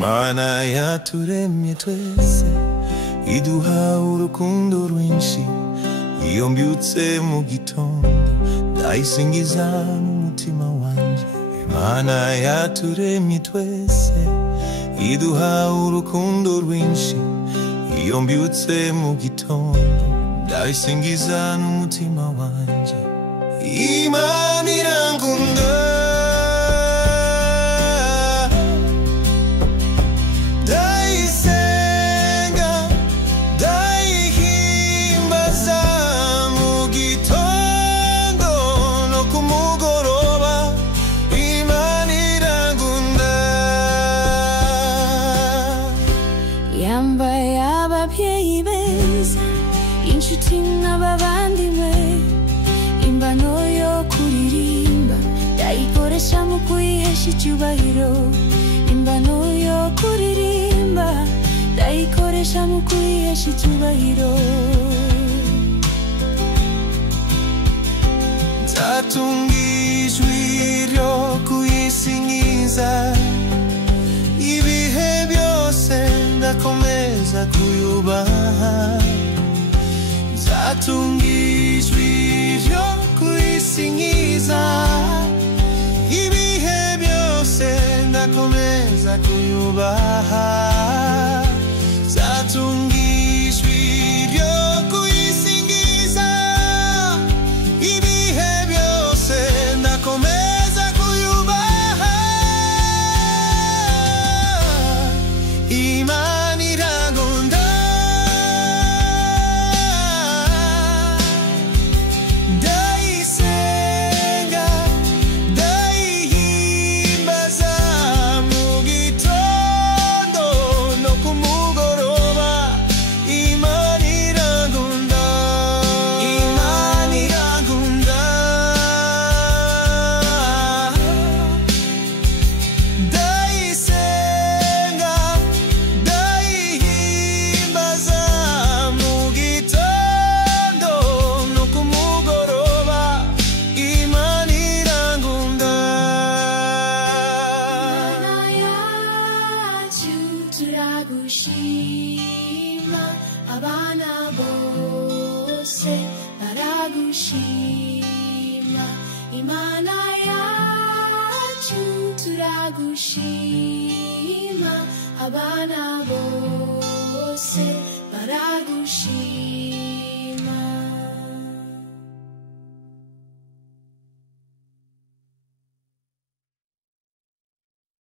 Imana yaturemye twese iduha urukundo rwinshi. Iyo mbyutse mu gitondo ndayisingiza n'umutima wanje. Imana yaturemye twese iduha urukundo rwinshi. Iyo mbyutse mu gitondo ndayisingiza n'umutima wanje. Imana irankunda, ndayisenga, ndayihimbaza mu gitondo no ku mugoroba. Imana irankunda. Yambaye ababyeyi beza, inshuti n'abavandimwe. Imbano yo kuririmba ndayikoresha mu kuyihesha icyubahiro. Imbano yo kuririmba ndayikoresha mu kuyihesha icyubahiro. Nzatunga ijwi ryo kuyisingiza, ibihe byose ndakomeza kuyubaha. Nzatunga ijwi ryo kuyisingiza, ibihe byose ndakomeza kuyubaha. Nzatunga ijwi ryo kuyisingiza, ibihe byose ndakomeza kuyubaha. Imana irankunda, ndayisenga, ndayihimbaza mu gitondo no ku mugoroba. Imana irankunda, Imana irankunda. Ndayisenga, ndayihimbaza mu gitondo no ku mugoroba. Imana irankunda. Imana yacu turagushima, abana bose baragushima. Imana yacu turagushima, abana bose baragushima.